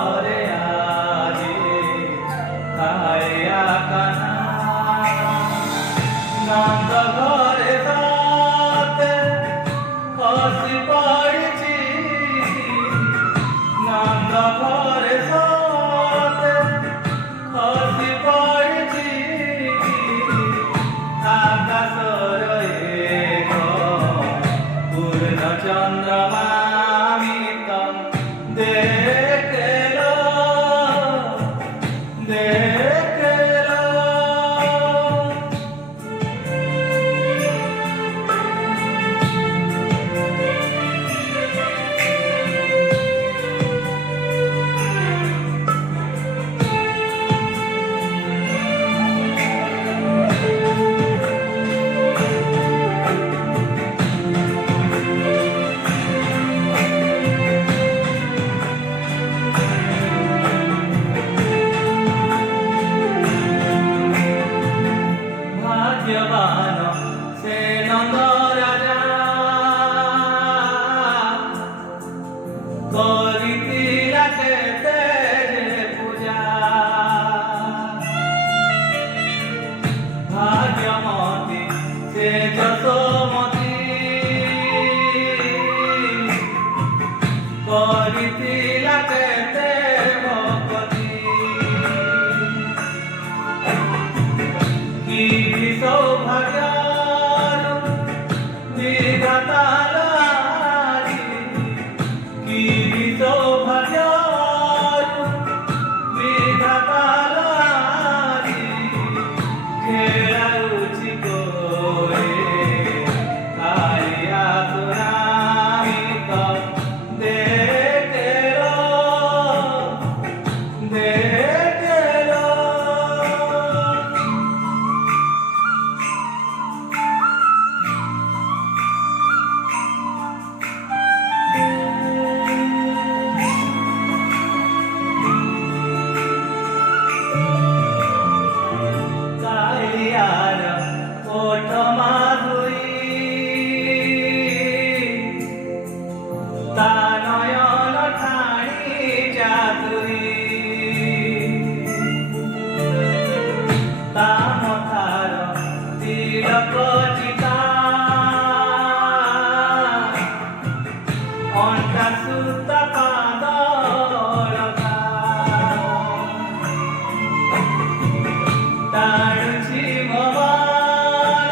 ঘরে আজি খাইয়া কানা নন্দ ঘরে সাথে খসি পড়ছি নন্দ ঘরে সাথে খসি পড়ছি আকাশর এক পূর্ণ চন্দ্রমা দেখলো দেখলো ভাগ্যবান সে নন্দ রাজা করিଥିଲା কেতে পূজা ভাগ্যমতী সে যশোমতী করিଥିଲା কেতে ভক্তি কি সৌভাগ্যর বিধাতার কি সৌভাগ্যর বিধাতার খেলাউছি করে কালিয়া সুনামিত দেখেলো দেখেলো কালিয়ার ওঠ মাধুরী তা নয়ন ঠানি জাদুরী তা মথার তিলক চিতা অন্টা সুতা পাদলকা টাণুছি মোবাল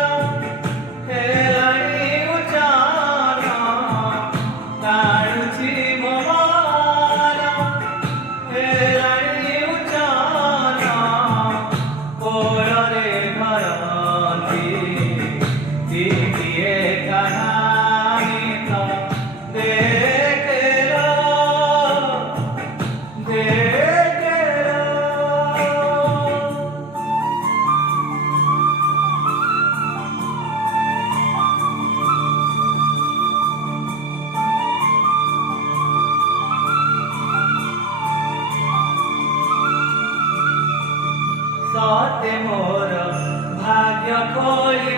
হেলানি উচ্চান টাণুছি মোবাল হেলানি উচ্চান কোଳରେ ধরନ୍ତି ଟିକିଏ କାହାଣୀତ ଦେଖେଲୋ ଦେଖେଲୋ ସତେ ମୋର ଭାଗ୍ୟ ଖୋଲି